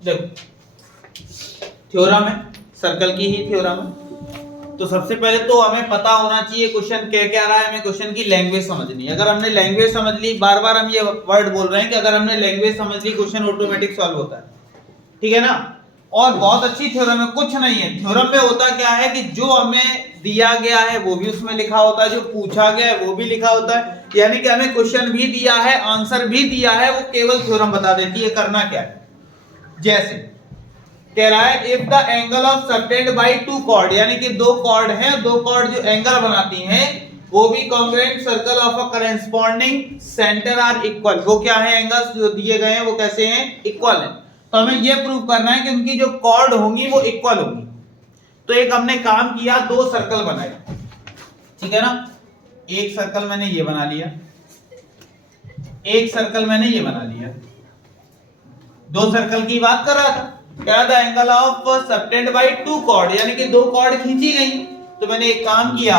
देखो थ्योरम है, सर्कल की ही थ्योरम है। तो सबसे पहले तो हमें पता होना चाहिए क्वेश्चन क्या क्या रहा है, हमें क्वेश्चन की लैंग्वेज समझनी है। अगर हमने लैंग्वेज समझ ली, बार बार हम ये वर्ड बोल रहे हैं कि अगर हमने लैंग्वेज समझ ली क्वेश्चन ऑटोमेटिक सॉल्व होता है, ठीक है ना। और बहुत अच्छी थ्योरम है, कुछ नहीं है थ्योरम में होता क्या है कि जो हमें दिया गया है वो भी उसमें लिखा होता है, जो पूछा गया है वो भी लिखा होता है, यानी कि हमें क्वेश्चन भी दिया है आंसर भी दिया है, वो केवल थ्योरम बता देती है करना क्या है। जैसे कह रहा है if the angle of subtend by two chord, यानी कि दो कॉर्ड हैं, दो कॉर्ड जो एंगल बनाती हैं वो भी congruent circle of a corresponding centre are equal. वो क्या है, एंगल्स जो दिए गए हैं वो कैसे हैं, इक्वल हैं। तो हमें ये प्रूव करना है कि उनकी जो कॉर्ड होंगी वो इक्वल होंगी। तो एक हमने काम किया, दो सर्कल बनाए, ठीक है ना। एक सर्कल मैंने ये बना लिया, एक सर्कल मैंने ये बना लिया, दो सर्कल की बात कर रहा था। क्या था, angle of subtend by two chord, यानी कि दो कॉर्ड खींची गई। तो मैंने एक काम किया,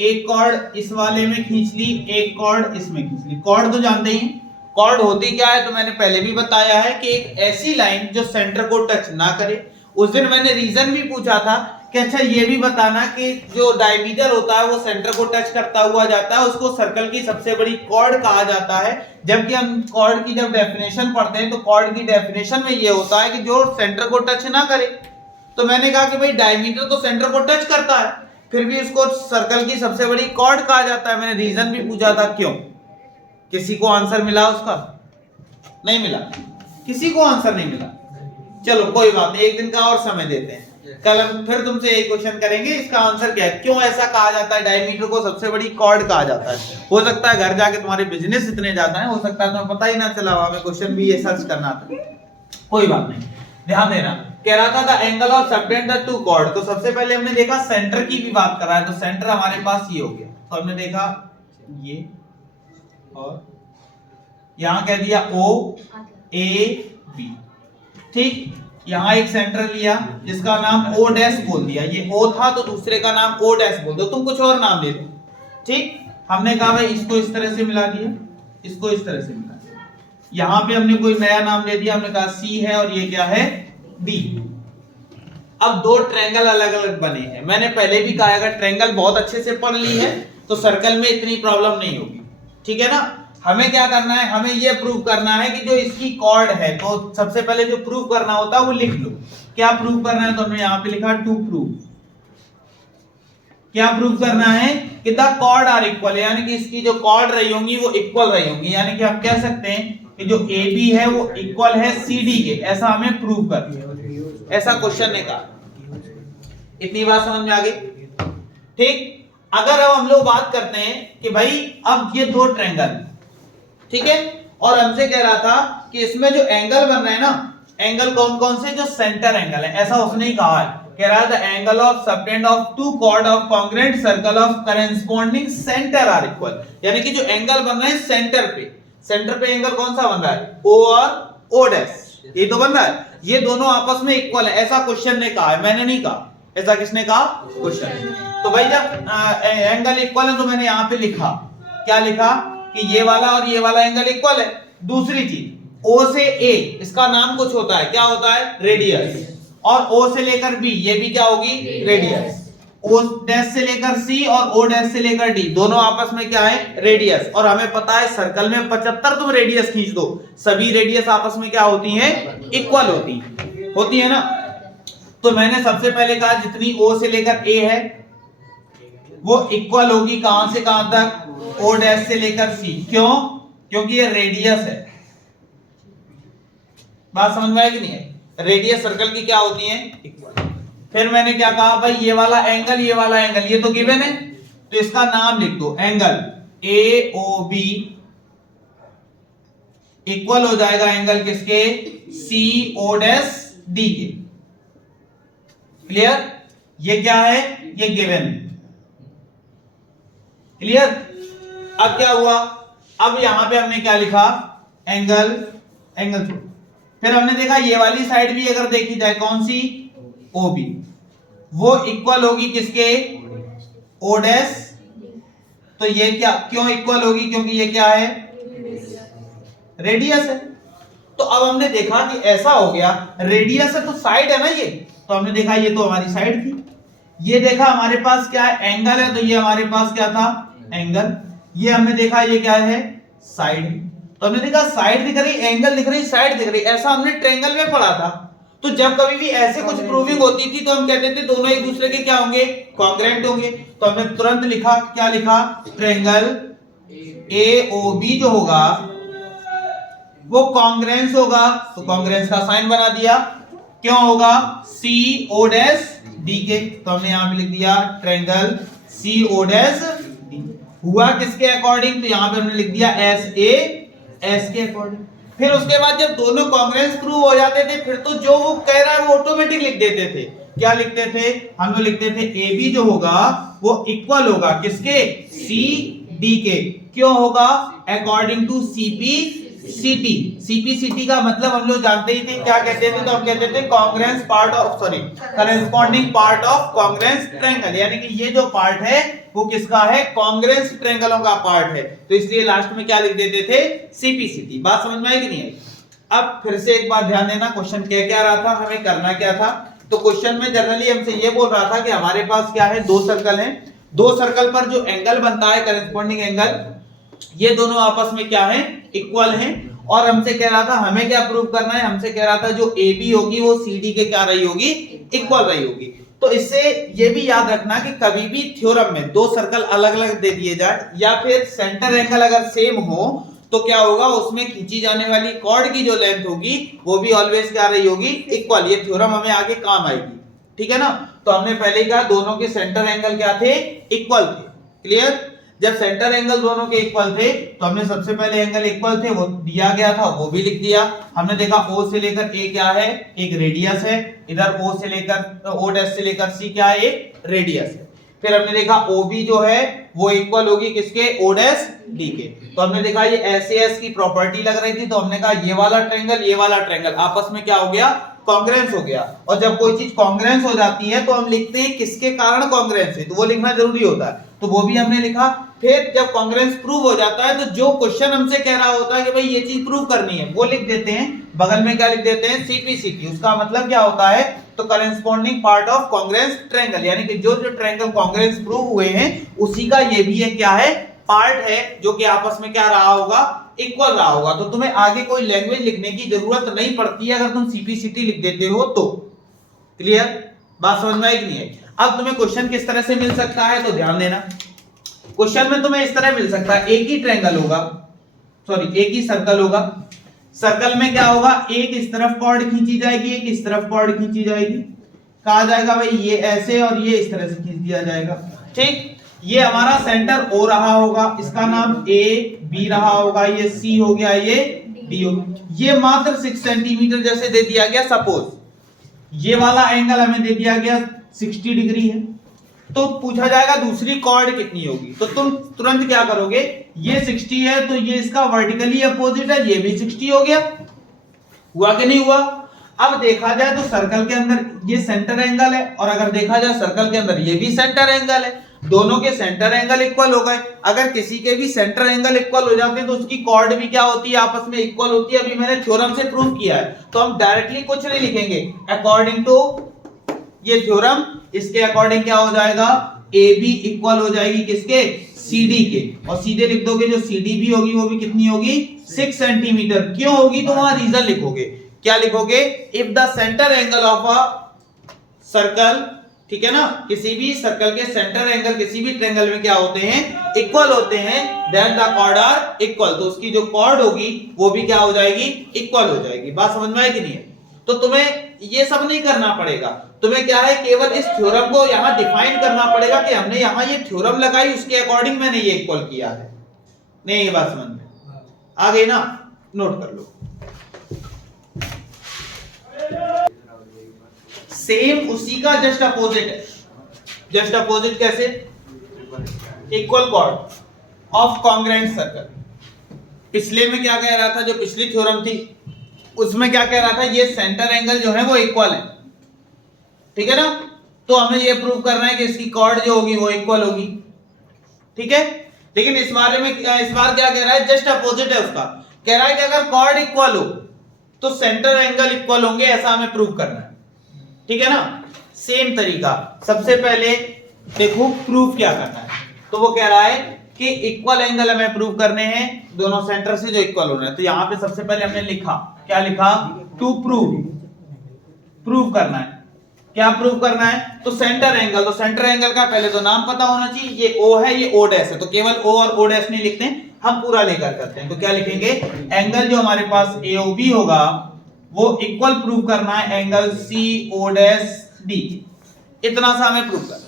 एक कॉर्ड इस वाले में खींच ली, एक कॉर्ड इसमें खींच ली। कॉर्ड तो जानते ही, कॉर्ड होती क्या है, तो मैंने पहले भी बताया है कि एक ऐसी लाइन जो सेंटर को टच ना करे। उस दिन मैंने रीजन भी पूछा था कि अच्छा ये भी बताना कि जो डायमीटर होता है वो सेंटर को टच करता हुआ जाता है, उसको सर्कल की सबसे बड़ी कॉर्ड कहा जाता है। जबकि हम कॉर्ड की जब डेफिनेशन पढ़ते हैं तो कॉर्ड की डेफिनेशन में ये होता है कि जो सेंटर को टच ना करे। तो मैंने कहा कि भाई डायमीटर तो सेंटर को टच करता है, फिर भी उसको सर्कल की सबसे बड़ी कॉर्ड कहा जाता है। मैंने रीजन भी पूछा था क्यों, किसी को आंसर मिला उसका? नहीं मिला, किसी को आंसर नहीं मिला। चलो कोई बात नहीं, एक दिन का और समय देते हैं, कल हम फिर तुमसे एक क्वेश्चन करेंगे इसका आंसर क्या है, क्यों ऐसा कहा जाता है, डायमीटर को सबसे बड़ी कॉर्ड कहा जाता है। हो सकता है घर जाके तुम्हारे बिजनेस इतने ज्यादा है, हो सकता है तुम्हें पता ही ना चला, हमें क्वेश्चन भी ये सर्च करना था। कोई बात नहीं, ध्यान देना। कह रहा था the angle of subtend the two chord. तो सबसे पहले हमने देखा सेंटर की भी बात कर रहा है, तो सेंटर हमारे पास ये हो गया। तो हमने देखा ये, और यहां कह दिया ओ ए बी, ठीक। यहां एक सेंटर लिया जिसका नाम ओ डैश बोल दिया, ये ओ था तो दूसरे का नाम ओ डैश बोल दो, तुम कुछ और नाम दे दो, ठीक। हमने कहा भाई इसको इस तरह से मिला दिया, इसको इस तरह से मिला दिया। यहां पे हमने कोई नया नाम दे दिया, हमने कहा सी है और ये क्या है, डी। अब दो ट्रायंगल अलग अलग बने हैं। मैंने पहले भी कहा अगर ट्रायंगल बहुत अच्छे से पढ़ ली है तो सर्कल में इतनी प्रॉब्लम नहीं होगी, ठीक है ना। हमें क्या करना है, हमें यह प्रूव करना है कि जो इसकी कॉर्ड है, तो सबसे पहले जो प्रूव करना होता है वो लिख लो। क्या प्रूव करना है, तो हमने यहां पे लिखा टू प्रूव। क्या प्रूव करना है कि द कॉर्ड आर इक्वल, यानी कि इसकी जो कॉर्ड रही होंगी वो इक्वल रही होंगी, यानी कि हम कह सकते हैं कि जो ए बी है वो इक्वल है सी डी के, ऐसा हमें प्रूव करना, ऐसा क्वेश्चन ने कहा। इतनी बात समझ में आ गई, ठीक। अगर अब हम लोग बात करते हैं कि भाई अब ये दो ट्रायंगल, ठीक है, और हमसे कह रहा था कि इसमें जो एंगल बन रहे हैं ना, एंगल कौन कौन से, जो सेंटर एंगल है, ऐसा उसने ही कहा है। कह रहा है the angle of subtend of two chord of congruent circle of corresponding centre are equal, यानी कि जो एंगल बन रहे हैं सेंटर पे, सेंटर पे एंगल कौन सा बन रहा है, ओ और ओ डैश, ये तो बन रहा है, ये दोनों आपस में इक्वल है, ऐसा क्वेश्चन ने कहा है, मैंने नहीं कहा। ऐसा किसने कहा, क्वेश्चन। तो भाई जब एंगल इक्वल है तो मैंने यहां पे लिखा, क्या लिखा कि ये वाला और ये वाला एंगल इक्वल है। दूसरी चीज, O से A इसका नाम कुछ होता है, क्या होता है, रेडियस, और O से लेकर B ये भी क्या होगी, रेडियस। O डैश से लेकर C और O डैश से लेकर D दोनों आपस में क्या है, रेडियस। और हमें पता है सर्कल में 75 तुम रेडियस खींच दो, सभी रेडियस आपस में क्या होती हैं, इक्वल होती है ना। तो मैंने सबसे पहले कहा जितनी O से लेकर A है वो इक्वल होगी कहां से कहां तक, O डैश से लेकर C। क्यों, क्योंकि ये रेडियस है। बात समझ में आई कि नहीं है, रेडियस सर्कल की क्या होती है, इक्वल। फिर मैंने क्या कहा, भाई ये वाला एंगल, ये वाला एंगल, ये तो गिवन है, तो इसका नाम लिख दो, एंगल AOB इक्वल हो जाएगा एंगल किसके, CO डैश D के। क्लियर, ये क्या है, ये गिवन, क्लियर। अब क्या हुआ, अब यहां पे हमने क्या लिखा, एंगल फिर हमने देखा ये वाली साइड भी अगर देखी जाए कौन सी, OB, वो इक्वल होगी किसके, O डैश। तो ये क्या, क्यों इक्वल होगी, क्योंकि ये क्या है, रेडियस है। तो अब हमने देखा कि ऐसा हो गया, रेडियस है तो साइड है ना ये, तो हमने देखा ये तो हमारी साइड थी। ये देखा हमारे पास क्या है, एंगल है, तो ये हमारे पास क्या था, एंगल। ये हमने देखा ये क्या है, साइड। तो हमने देखा साइड दिख रही, एंगल दिख रही, साइड दिख रही, ऐसा हमने ट्रायंगल में पढ़ा था। तो जब कभी भी ऐसे कुछ प्रूविंग होती थी तो हम कहते थे दोनों एक दूसरे के क्या होंगे, कॉन्ग्रुएंट होंगे। तो हमने तुरंत लिखा, क्या लिखा, ट्रायंगल AOB जो होगा वो कॉन्ग्रुएंस होगा, तो कॉन्ग्रुएंस का साइन बना दिया। क्यों होगा, CO'D के, तो हमने यहां पे लिख दिया ट्रायंगल CO'D। हुआ किसके अकॉर्डिंग, तो यहां पे हमने लिख दिया S के अकॉर्डिंग। फिर उसके बाद जब दोनों कॉन्ग्रुएंस प्रूव हो जाते थे, फिर तो जो वो कह रहा है वो ऑटोमेटिक लिख देते थे। क्या लिखते थे, हम लोग लिखते थे AB जो होगा वो इक्वल होगा किसके, CD के। क्यों होगा, अकॉर्डिंग टू CPCT का मतलब हम लोग जानते ही थे, क्या कहते थे, तो हम कहते थे congruence part of, sorry, corresponding part of congruence triangle, यानी कि ये जो पार्ट है वो किसका है, कॉन्ग्रुएंस ट्रायंगलों का पार्ट है। तो इसलिए लास्ट में क्या लिख देते थे, CPCT। बात समझ में आई कि नहीं आई? अब फिर से एक बार ध्यान देना, क्वेश्चन क्या रहा था, हमें करना क्या था। तो क्वेश्चन में जनरली हमसे ये बोल रहा था कि हमारे पास क्या है, दो सर्कल हैं, दो सर्कल पर जो एंगल बनता है करेस्पॉन्डिंग एंगल, ये दोनों आपस में क्या है, इक्वल हैं। और हमसे कह रहा था हमें क्या प्रूव करना है, हमसे कह रहा था जो AB होगी वो CD के क्या रही होगी, इक्वल रही होगी। तो इससे ये भी याद रखना कि कभी भी थ्योरम में दो सर्कल अलग अलग दे दिए जाए या फिर सेंटर एंगल अगर सेम हो तो क्या होगा, उसमें खींची जाने वाली कॉर्ड की जो लेंथ होगी वो भी ऑलवेज क्या रही होगी, इक्वल। ये थ्योरम हमें आगे काम आएगी, ठीक है ना। तो हमने पहले ही कहा दोनों के सेंटर एंगल क्या थे, इक्वल थे। क्लियर? जब सेंटर एंगल दोनों के इक्वल थे तो हमने सबसे पहले एंगल इक्वल थे वो दिया गया था, वो भी लिख दिया। हमने देखा O से लेकर A क्या है, एक रेडियस है। इधर O से लेकर O' से लेकर C क्या है, एक रेडियस है। फिर हमने देखा OB जो है वो इक्वल होगी किसके, O'D के। तो हमने देखा ये SAS की प्रॉपर्टी लग रही थी, तो हमने कहा ये वाला ट्रायंगल आपस में क्या हो गया, कॉन्ग्रुएंस हो गया। और जब कोई चीज कॉन्ग्रुएंस हो जाती है तो हम लिखते हैं किसके कारण कॉन्ग्रुएंस है, तो वो लिखना जरूरी होता है, तो वो भी हमने लिखा। फिर जब कॉन्ग्रुएंस प्रूव हो जाता है तो जो क्वेश्चन हमसे कह रहा होता है कि भाई ये चीज प्रूव करनी है, वो लिख देते हैं। बगल में क्या लिख देते हैं, CPCT। उसका मतलब क्या होता है, तो corresponding part of congruence triangle, यानी कि जो जो ट्रायंगल कॉन्ग्रुएंस प्रूव हुए हैं उसी का ये भी एक क्या है, पार्ट है, जो कि आपस में क्या रहा होगा, इक्वल रहा होगा। तो तुम्हें आगे कोई लैंग्वेज लिखने की जरूरत नहीं पड़ती है अगर तुम CPCT लिख देते हो तो। क्लियर? बात समझ में आई कि नहीं आई? अब तुम्हें क्वेश्चन किस तरह से मिल सकता है, तो ध्यान देना। क्वेश्चन में तुम्हें इस तरह मिल सकता है, एक ही ट्रायंगल होगा, सॉरी एक ही सर्कल होगा। सर्कल में क्या होगा, एक इस तरफ कॉर्ड खींची जाएगी, एक इस तरफ कॉर्ड खींची जाएगी। कहा जाएगा भाई ये ऐसे और ये इस तरह से खींच दिया जाएगा, ठीक। ये हमारा सेंटर O रहा होगा, इसका नाम A B रहा होगा, ये C हो गया, ये D हो गया। ये मात्र 6 सेंटीमीटर जैसे दे दिया गया। सपोज ये वाला एंगल हमें दे दिया गया 60 डिग्री है, तो पूछा जाएगा दूसरी कॉर्ड कितनी होगी, तो तुम तुरंत क्या करोगे, ये 60 है तो ये इसका वर्टिकली अपोजिट है, ये भी 60 हो गया। हुआ कि नहीं हुआ? अब देखा जाए तो सर्कल के अंदर ये सेंटर एंगल है, और अगर देखा जाए सर्कल के अंदर ये भी सेंटर एंगल है, दोनों के सेंटर एंगल इक्वल हो गए। अगर किसी के भी सेंटर एंगल इक्वल हो जाते हैं तो उसकी कॉर्ड भी क्या होती है, आपस में इक्वल होती है। अभी मैंने थ्योरम से प्रूव किया है, तो हम डायरेक्टली कुछ नहीं लिखेंगे, अकॉर्डिंग टू ये थ्योरम, इसके अकॉर्डिंग क्या हो जाएगा, AB इक्वल हो जाएगी किसके, CD के। और सीधे लिख दोगे जो CD भी होगी वो भी कितनी होगी, 6 सेंटीमीटर। क्यों होगी, तो वहां रीजन लिखोगे। क्या लिखोगे, if the centre angle of a circle, ठीक है ना, किसी भी सर्कल के सेंटर एंगल किसी भी ट्रायंगल में क्या होते हैं, इक्वल होते हैं, then the chord are equal. तो उसकी जो कॉर्ड होगी वो भी क्या हो जाएगी, इक्वल हो जाएगी। बात समझ में आई कि नहीं है? तो तुम्हें ये सब नहीं करना पड़ेगा, तुम्हें क्या है, केवल इस थ्योरम को यहां डिफाइन करना पड़ेगा कि हमने यहां ये थ्योरम लगाई, उसके अकॉर्डिंग मैंने ये इक्वल किया है। नहीं, ये बात समझ में आ गई ना? नोट कर लो। सेम उसी का जस्ट अपोजिट है। जस्ट अपोजिट कैसे, equal cord of congruent circle. पिछले में क्या कह रहा था, जो पिछली थ्योरम थी उसमें क्या कह रहा था, ये सेंटर एंगल जो है वो इक्वल है, ठीक है ना। तो हमें ये प्रूव करना है कि इसकी कॉर्ड जो होगी वो इक्वल होगी, ठीक है। लेकिन इस बारे में इस बार क्या कह रहा है, जस्ट अपोजिट है उसका। कह रहा है कि अगर कॉर्ड इक्वल हो तो सेंटर एंगल इक्वल होंगे, ऐसा हमें प्रूव करना है। ठीक है ना। सेम तरीका, सबसे पहले देखो प्रूफ क्या करना है। तो वो कह रहा है कि इक्वल एंगल हमें प्रूव करने हैं, दोनों सेंटर से जो इक्वल हो रहे हैं। तो यहां पे सबसे पहले हमने लिखा, क्या लिखा, टू प्रूव करना है। क्या प्रूव करना है, तो सेंटर एंगल, तो सेंटर एंगल का पहले तो नाम पता होना चाहिए। ये ओ है, ये ओ डैश है, तो केवल ओ और ओ डैश नहीं लिखते हैं, हम पूरा लेकर करते हैं। तो क्या लिखेंगे, एंगल जो हमारे पास एओबी होगा वो इक्वल प्रूव करना है angle C O dash D. इतना सा हमें प्रूव करना है।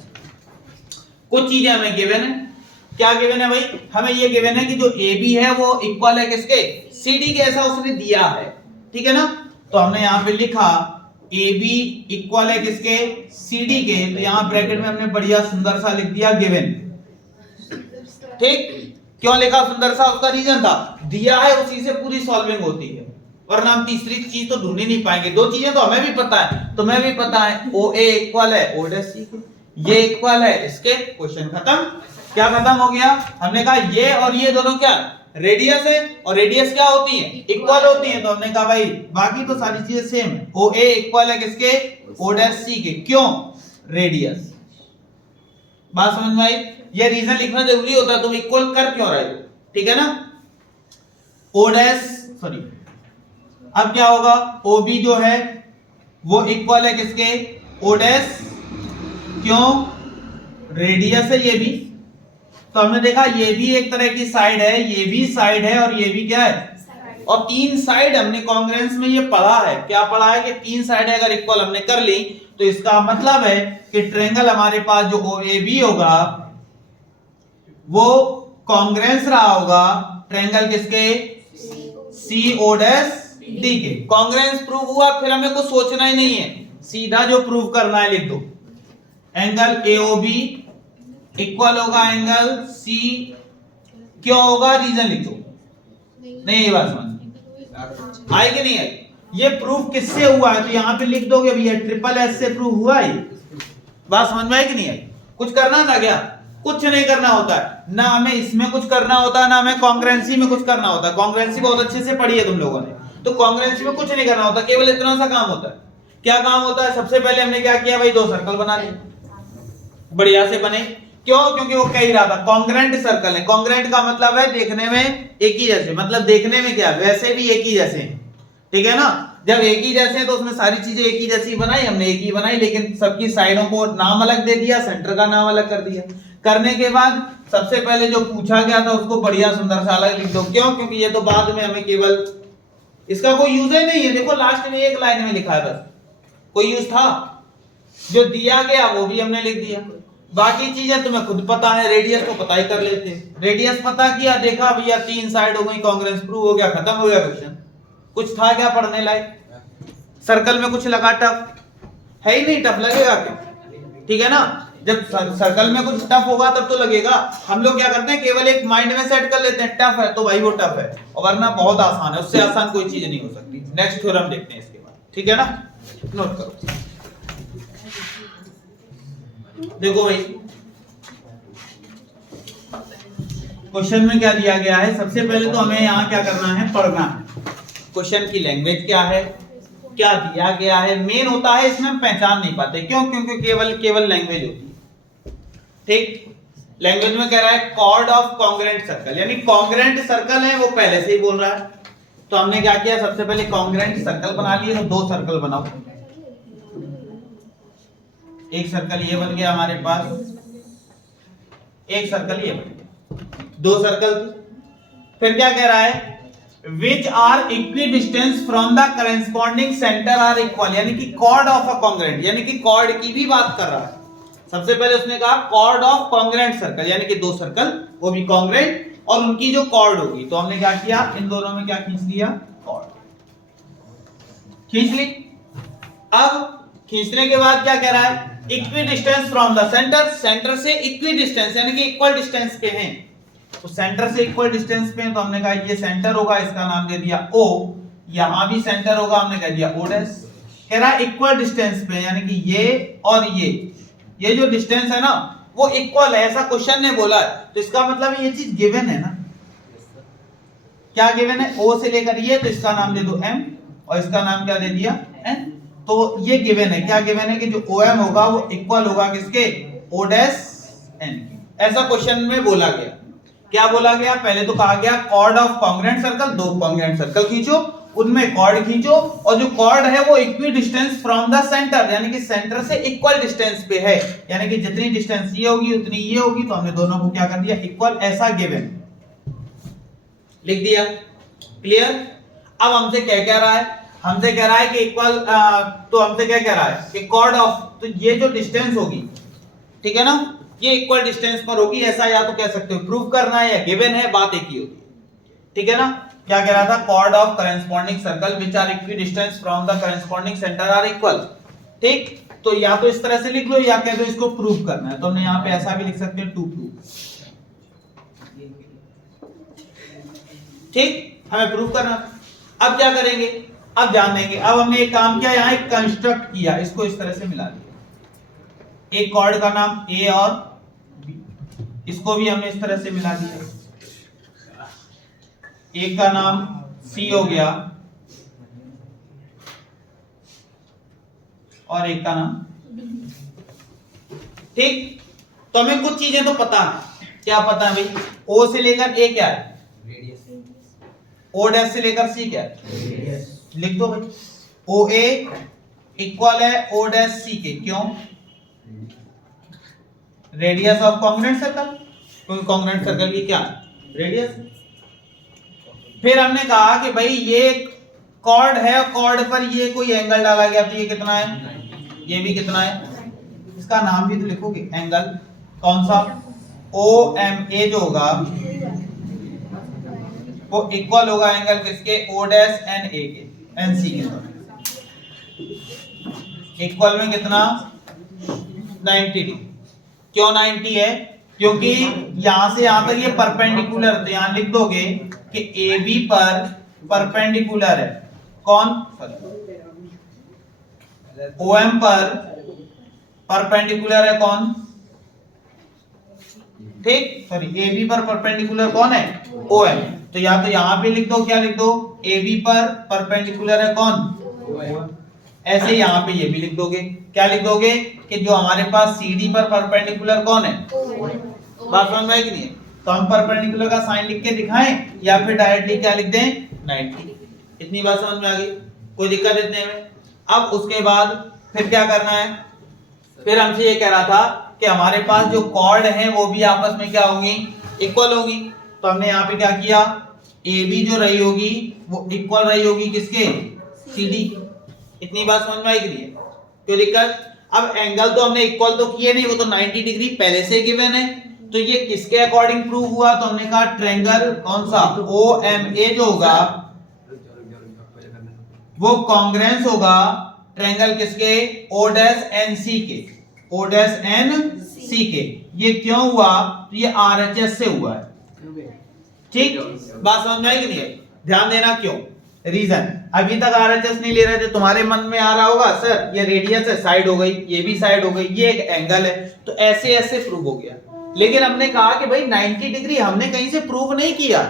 कुछ चीजें हमें गिवन है। क्या गिवन है भाई, हमें ये गिवन है कि जो AB है वो इक्वल है किसके, CD के, ऐसा उसने दिया है। ठीक है ना। तो हमने यहां पे लिखा AB इक्वल है किसके, CD के। तो यहां ब्रैकेट में हमने बढ़िया सुंदर सा लिख दिया गिवन। ठीक, क्यों लिखा सुंदर सा, उसका रीजन था, दिया है उसी से पूरी सॉल्विंग होती है, वरना हम तीसरी चीज तो ढूंढ ही नहीं पाएंगे। दो चीजें तो हमें भी पता है, तुम्हें भी पता है, OA इक्वल है O डैश C के, ये इक्वल है इसके, क्वेश्चन खत्म। क्या खत्म हो गया, हमने कहा ये और ये दोनों क्या रेडियस है, और रेडियस क्या होती है, इक्वल होती है। तो हमने कहा भाई बाकी तो सारी चीजें सेम है, OA इक्वल है किसके, O डैश C के, क्यों, रेडियस। बात समझ में आई। ये रीजन लिखना जरूरी होता है, तुम इक्वल कर क्यों रहे हो। ठीक है ना। O डैश सॉरी, अब क्या होगा, OB जो है वो इक्वल है किसके, O डैश, क्यों, रेडियस है ये भी। तो हमने देखा ये भी एक तरह की साइड है, ये भी साइड है, और ये भी क्या है, और तीन साइड हमने कांग्रेंस में ये पढ़ा है। क्या पढ़ा है कि तीन साइड अगर इक्वल हमने कर ली तो इसका मतलब है कि ट्रायंगल हमारे पास जो OAB होगा वो कांग्रेंस रहा होगा ट्रायंगल किसके, CO डैश D के। कांग्रेंस प्रूव हुआ, फिर हमें कुछ सोचना ही नहीं है, सीधा जो प्रूव करना है लिख दो, एंगल AOB इक्वल होगा एंगल C, क्यों होगा, रीजन लिख दो। नहीं, ये बात समझ आई कि नहीं आई। ये प्रूफ किससे हुआ है, तो यहां पे लिख दोगे भैया ट्रिपल एस से प्रूव हुआ है। बात समझ में आई कि नहीं आई। कुछ करना था क्या, कुछ नहीं करना होता है, ना हमें इसमें कुछ करना होता है, ना हमें कांग्रेंसी में कुछ करना होता है। कांग्रेंसी बहुत अच्छे से पढ़ी है तुम लोगों ने, तो कांग्रेंसी में कुछ नहीं करना होता, केवल इतना सा काम होता है। क्या काम होता है, सबसे पहले हमने क्या किया भाई, दो सर्कल बना लिए, बढ़िया से बने। क्यों, क्योंकि वो कह ही रहा था कॉन्ग्रेंट सर्कल है। कॉन्ग्रेंट का मतलब है देखने में एक ही जैसे, मतलब देखने में क्या, वैसे भी एक ही जैसे हैं। ठीक है ना। जब एक ही जैसे हैं तो उसमें सारी चीजें एक ही जैसी बनाई, हमने एक ही बनाई, लेकिन सबकी साइडों को नाम अलग दे दिया, सेंटर का नाम अलग कर दिया। करने के बाद सबसे पहले जो पूछा गया था उसको बढ़िया सुंदर सा अलग लिख दो। क्यों, क्योंकि ये तो बाद में हमें केवल, इसका कोई यूज ही नहीं है। देखो लास्ट में एक लाइन में लिखा है बस, कोई यूज था, जो दिया गया वो भी हमने लिख दिया। बाकी चीजें तुम्हें खुद पता है, रेडियस को पता ही कर लेते। रेडियस पता किया, देखा भैया तीन साइड हो गई, कांग्रेंस प्रूव हो गया, खत्म हो गया क्वेश्चन। कुछ था क्या पढ़ने लायक, सर्कल में कुछ लगा टफ है ही नहीं, टफ लगेगा क्या। ठीक है ना। जब सर्कल में कुछ टफ होगा तब तो लगेगा। हम लोग क्या करते हैं, केवल एक माइंड में सेट कर लेते हैं, टफ है तो भाई वो टफ है, और वरना बहुत आसान है, उससे आसान कोई चीज नहीं हो सकती। नेक्स्ट थ्योरम देखते हैं इसके बाद। ठीक है ना, नोट करो। देखो भाई क्वेश्चन में क्या दिया गया है, सबसे पहले तो हमें यहाँ क्या करना है, पढ़ना है क्वेश्चन की लैंग्वेज क्या है, क्या दिया गया है। मेन होता है इसमें हम पहचान नहीं पाते, क्यों, क्योंकि केवल लैंग्वेज होती है। ठीक, लैंग्वेज में कह रहा है कॉर्ड ऑफ कॉन्ग्रेंट सर्कल, यानी कॉन्ग्रेंट सर्कल है, वो पहले से ही बोल रहा है। तो हमने क्या किया, सबसे पहले कॉन्ग्रेंट सर्कल बना लिए। तो दो सर्कल बनाओ, एक सर्कल ये बन गया हमारे पास, एक सर्कल ये बन गया, दो सर्कल। फिर क्या कह रहा है, which are equidistance from the corresponding centre are equal, यानी कि कॉर्ड ऑफ अ कॉन्ग्रेंट, यानी कि कॉर्ड की भी बात कर रहा है। सबसे पहले उसने कहा कॉर्ड ऑफ कॉन्ग्रेंट सर्कल, यानी कि दो सर्कल वो भी कॉन्ग्रेंट, और उनकी जो कॉर्ड होगी। तो हमने क्या किया, इन दोनों में क्या खींच लिया, कॉर्ड खींच ली। अब खींचने के बाद क्या कह रहा है, equi distance from the centre, centre से इक्वी डिस्टेंस यानी कि इक्वल डिस्टेंस पे हैं। तो सेंटर से इक्वल डिस्टेंस पे हैं, तो हमने कहा ये सेंटर होगा, इसका नाम दे दिया O। यहां भी सेंटर होगा, हमने कह दिया O डैश। कह रहा है इक्वल डिस्टेंस पे, यानी कि ये और ये जो डिस्टेंस है ना वो इक्वल है, ऐसा क्वेश्चन ने बोला है। तो इसका मतलब ये चीज गिवन है ना, क्या गिवन है, O से लेकर ये, तो इसका नाम दे दो M, और इसका नाम क्या दे दिया n। तो ये गिवन है, क्या गिवन है कि जो OM होगा वो इक्वल होगा किसके, O डैश n के। ऐसा क्वेश्चन में बोला गया, क्या बोला गया, पहले तो कहा गया कॉर्ड ऑफ कॉन्ग्रुएंट सर्कल, दो कॉन्ग्रुएंट सर्कल खींचो, उनमें कॉर्ड खींचो और जो कॉर्ड है वो equi distance from the centre, यानी कि सेंटर से इक्वल डिस्टेंस पे है, यानी कि जितनी डिस्टेंस ये होगी उतनी ये होगी, तो हमने दोनों को क्या कर दिया इक्वल, ऐसा गिवन लिख दिया। क्लियर। अब हमसे क्या कह रहा है, हमसे कह रहा है कि इक्वल, तो हमसे क्या कह रहा है कि कॉर्ड ऑफ, तो ये जो डिस्टेंस होगी, ठीक है ना, ये इक्वल डिस्टेंस पर होगी, ऐसा या तो कह सकते हो प्रूव करना है या गिवन है, बात एक ही होगी, ठीक है ना। क्या कह रहा था, chord of corresponding circle which are equidistance from the corresponding centre are equal, ठीक। तो या तो इस तरह से लिख लो या कह दो इसको प्रूव करना है, तो हमने यहां पे ऐसा भी लिख सकते हैं टू प्रूव, ठीक, हमें प्रूव करना। अब क्या करेंगे, अब ध्यान देंगे, अब हमने एक काम किया, यहां एक कंस्ट्रक्ट किया, इसको इस तरह से मिला दिया, एक कॉर्ड का नाम A और B, इसको भी हमने इस तरह से मिला दिया, एक का नाम C हो गया और एक का नाम, ठीक। तो हमें कुछ चीजें तो पता है, क्या पता है भाई, O से लेकर A क्या है, O डैश से लेकर C क्या है, लिख दो भाई, OA इक्वल है O डैश C के, क्यों, रेडियस ऑफ कॉन्ग्रुएंट सर्कल, क्योंकि कॉन्ग्रुएंट सर्कल की क्या रेडियस। फिर हमने कहा कि भाई ये कॉर्ड है, कॉर्ड पर ये कोई एंगल डाला गया, तो ये कितना है, ये भी कितना है, इसका नाम भी तो लिखोगे, एंगल कौन सा, OMA जो होगा वो इक्वल होगा एंगल किसके, O डैश NA के, NC के, इक्वल में कितना 90 डिग्री। क्यों 90 है, क्योंकि यहां से यहां तक ये परपेंडिकुलर, तो यहां लिख दोगे कि AB पर परपेंडिकुलर है कौन, OM पर परपेंडिकुलर है कौन, ठीक, सॉरी AB पर परपेंडिकुलर कौन है, OM। तो या तो यहां पे लिख दो, क्या लिख दो, AB पर परपेंडिकुलर है कौन, ऐसे यहां पे ये भी लिख दोगे, क्या लिख दोगे कि जो हमारे पास CD पर परपेंडिकुलर कौन है, बात समझ में आई कि नहीं है। तो हम परपेंडिकुलर का साइन लिख के दिखाएं या फिर डायरेक्टली क्या लिख दें 90, इतनी बात समझ में आ गई, कोई दिक्कत इतने में। अब उसके बाद फिर क्या करना है, फिर हमसे ये कह रहा था कि हमारे पास जो कॉर्ड हैं वो भी आपस में क्या होंगी, इक्वल होगी। तो हमने यहाँ पे क्या किया, AB जो रही होगी वो इक्वल रही होगी किसके, CD, इतनी बात समझ में आई कि नहीं है, कोई दिक्कत। अब एंगल तो हमने इक्वल तो किए नहीं, वो तो 90 डिग्री पहले से गिवन है, तो ये किसके अकॉर्डिंग प्रूव हुआ, तो हमने कहा ट्रायंगल कौन सा, OMA जो होगा वो कॉन्ग्रुएंस होगा ट्रायंगल किसके, O डैश NC के, O डैश NC के। ये क्यों हुआ, तो ये RHS से हुआ है, ठीक, बात समझ में आई कि नहीं है, ध्यान देना क्यों, रीजन, अभी तक RHS नहीं ले रहे थे, तुम्हारे मन में आ रहा होगा सर ये रेडियस है, साइड हो गई, ये भी साइड हो गई, ये एक एंगल है, तो ऐसे ऐसे प्रूव हो गया। लेकिन हमने कहा कि भाई 90 डिग्री हमने कहीं से प्रूव नहीं किया,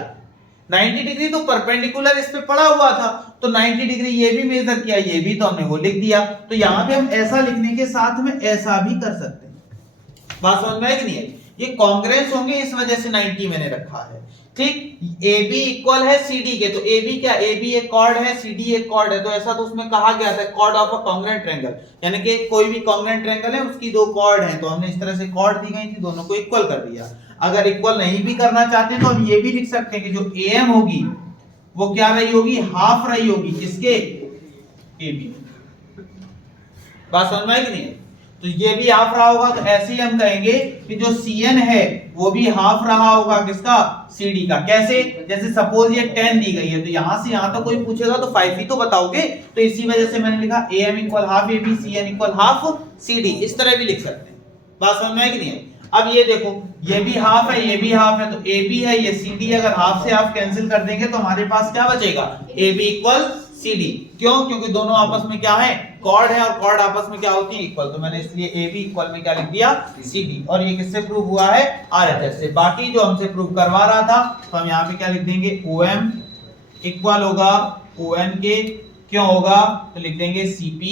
90 डिग्री तो परपेंडिकुलर इस पे पड़ा हुआ था, तो 90 डिग्री ये भी मेजर किया, ये भी, तो हमने वो लिख दिया। तो यहाँ पे हम ऐसा लिखने के साथ में ऐसा भी कर सकते हैं, बात समझ में आई कि नहीं है, ये कॉन्ग्रुएंस होंगे इस वजह से 90 मैंने रखा है, ठीक। AB इक्वल है CD के, तो AB क्या, AB एक कॉर्ड है, CD एक कॉर्ड है, तो ऐसा तो उसमें कहा गया था chord of a congruent triangle, यानी कि कोई भी कॉन्ग्रुएंट ट्रायंगल है उसकी दो कॉर्ड हैं, तो हमने इस तरह से कॉर्ड दी गई थी, दोनों को इक्वल कर दिया। अगर इक्वल नहीं भी करना चाहते हैं तो हम ये भी लिख सकते हैं कि जो AM होगी वो क्या रही होगी, हाफ रही होगी किसके, AB, बात समझ में आई कि नहीं, तो ये भी हाफ रहा होगा, तो ऐसे ही हम कहेंगे कि जो CN है वो भी हाफ रहा होगा किसका, CD का। कैसे, जैसे सपोज ये 10 दी गई है, तो यहां से यहां तक कोई पूछेगा तो 5 ही तो बताओगे, तो इसी वजह से मैंने लिखा AM equal half AB, CN equal half CD, इस तरह भी लिख सकते हैं, बात समझ में आई कि नहीं है। अब ये देखो, ये भी हाफ है, ये भी हाफ है, तो AB है, ये CD, अगर हाफ से हाफ कैंसिल कर देंगे तो हमारे पास क्या बचेगा, AB इक्वल CD, क्यों, क्योंकि दोनों आपस में क्या है, कॉर्ड है, और कॉर्ड आपस में क्या होती है, इक्वल, तो मैंने इसलिए AB इक्वल में क्या लिख दिया, CD, और ये किससे प्रूव हुआ है, RHS से। बाकी जो हमसे प्रूव करवा रहा था, तो हम यहाँ पे क्या लिख देंगे, OM इक्वल होगा ON के, क्यों होगा तो लिख देंगे CP।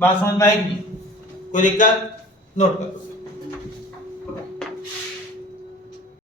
बात समझ में आएगी? कोई दिक्कत? नोट करो।